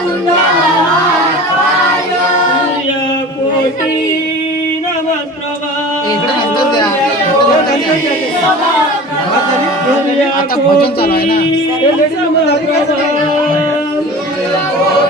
nda lalat bayan Surya kodi